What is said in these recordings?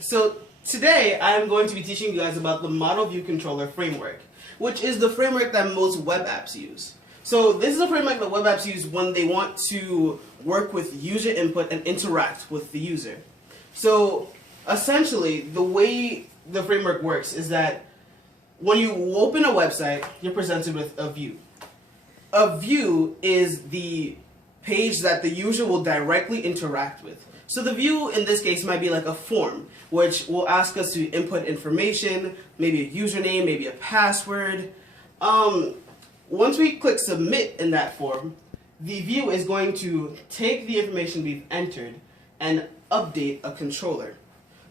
So today I'm going to be teaching you guys about the Model View Controller framework, which is the framework that most web apps use. So this is a framework that web apps use when they want to work with user input and interact with the user. So essentially, the way the framework works is that when you open a website, you're presented with a view. A view is the page that the user will directly interact with. So the view in this case might be like a form, which will ask us to input information, maybe a username, maybe a password. Once we click submit in that form, the view is going to take the information we've entered and update a controller.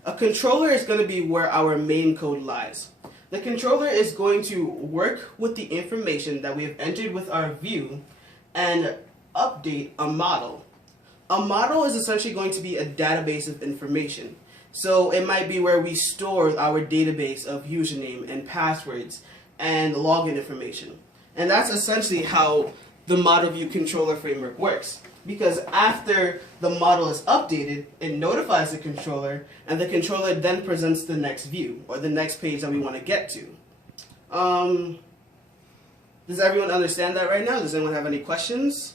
A controller is going to be where our main code lies. The controller is going to work with the information that we have entered with our view and update a model. A model is essentially going to be a database of information. So it might be where we store our database of username and passwords and login information. And that's essentially how the Model View Controller framework works. Because after the model is updated, it notifies the controller, and the controller then presents the next view, or the next page that we want to get to. Does everyone understand that right now? Does anyone have any questions?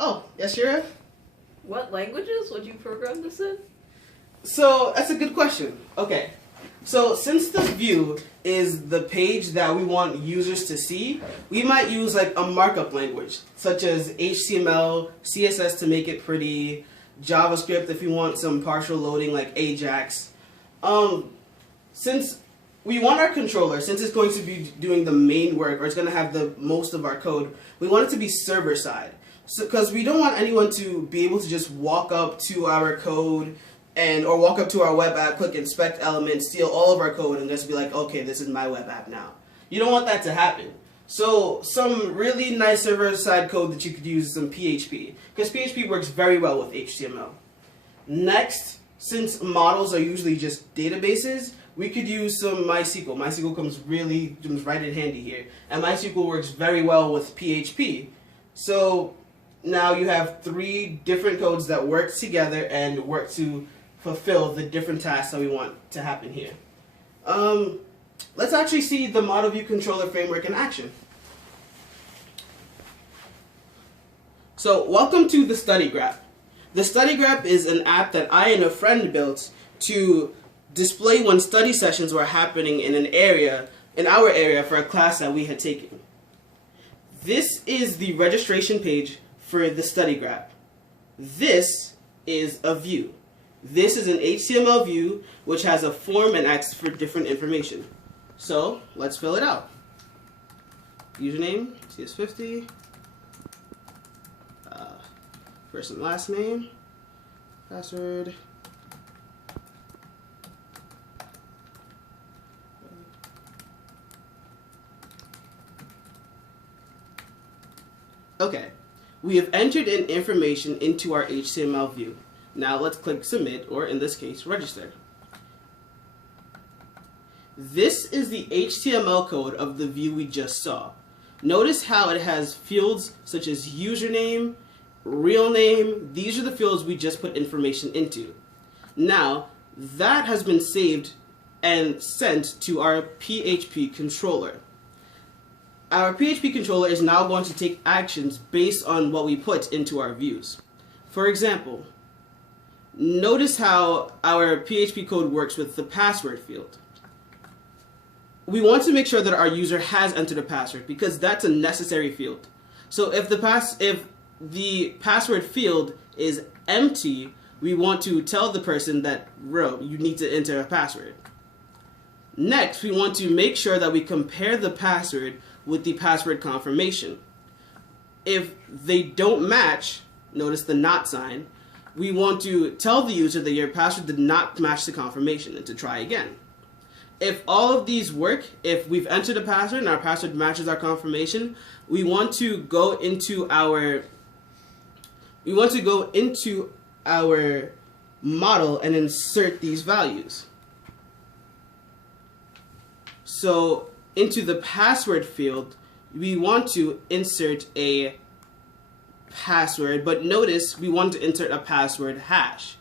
Oh, yes, Shira? What languages would you program this in? So, that's a good question. Okay. So, since this view is the page that we want users to see, we might use like a markup language, such as HTML, CSS to make it pretty, JavaScript if you want some partial loading like Ajax. Since we want our controller, since it's going to be doing the main work, or it's going to have the most of our code, we want it to be server side. So, because we don't want anyone to be able to just walk up to our code or walk up to our web app, click inspect elements, steal all of our code, and just be like, okay, this is my web app now. You don't want that to happen. So some really nice server-side code that you could use is some PHP, because PHP works very well with HTML. Next, since models are usually just databases, we could use some MySQL. MySQL comes right in handy here, and MySQL works very well with PHP. So now you have 3 different codes that work together and work to fulfill the different tasks that we want to happen here. Let's actually see the Model View Controller framework in action. So welcome to the Study Graph. The Study Graph is an app that I and a friend built to display when study sessions were happening in our area for a class that we had taken. This is the registration page for the Study Graph. This is a view. This is an HTML view which has a form and asks for different information. So let's fill it out. Username, CS50, first and last name, password, okay. We have entered in information into our HTML view. Now let's click submit, or in this case, register. This is the HTML code of the view we just saw. Notice how it has fields such as username, real name. These are the fields we just put information into. Now, that has been saved and sent to our PHP controller. Our PHP controller is now going to take actions based on what we put into our views. For example, notice how our PHP code works with the password field. We want to make sure that our user has entered a password because that's a necessary field. So if the password field is empty, we want to tell the person that, you need to enter a password. Next, we want to make sure that we compare the password with the password confirmation. If they don't match, notice the not sign, we want to tell the user that your password did not match the confirmation and to try again. If all of these work, if we've entered a password and our password matches our confirmation, we want to go into our model and insert these values. So into the password field, we want to insert a password, but notice we want to insert a password hash.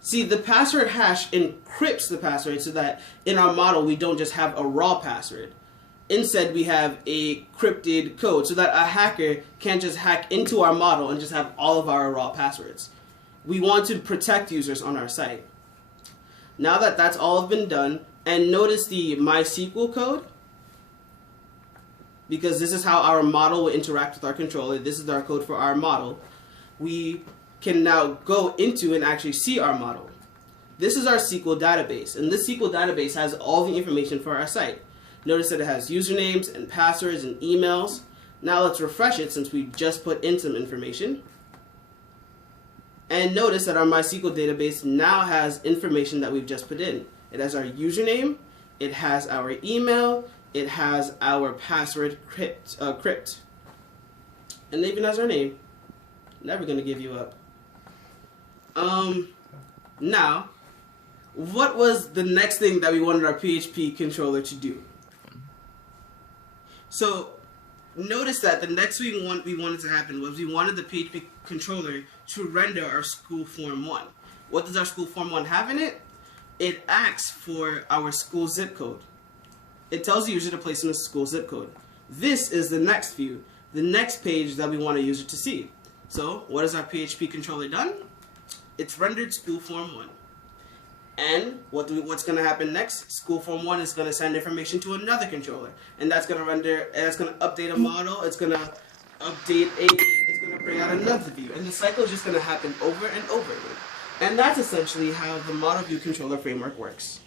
See, the password hash encrypts the password so that in our model we don't just have a raw password. Instead, we have a crypted code so that a hacker can't just hack into our model and just have all of our raw passwords. We want to protect users on our site. Now that that's all been done, and notice the MySQL code, because this is how our model will interact with our controller. This is our code for our model. We can now go into and actually see our model. This is our SQL database, and this SQL database has all the information for our site. Notice that it has usernames and passwords and emails. Now let's refresh it since we just put in some information. And notice that our MySQL database now has information that we've just put in. It has our username, it has our email, it has our password crypt, and it even has our name. Never gonna give you up. Now, what was the next thing that we wanted our PHP controller to do? So, notice that the next thing we wanted to happen was we wanted the PHP controller to render our school form 1. What does our school form 1 have in it? It asks for our school zip code. It tells the user to place in the school zip code. This is the next view, the next page that we want a user to see. So, what has our PHP controller done? It's rendered school form 1. And what's going to happen next? School form 1 is going to send information to another controller, and that's going to update a model. It's going to it's going to bring out another view, and the cycle is just going to happen over and over again. And that's essentially how the model view controller framework works.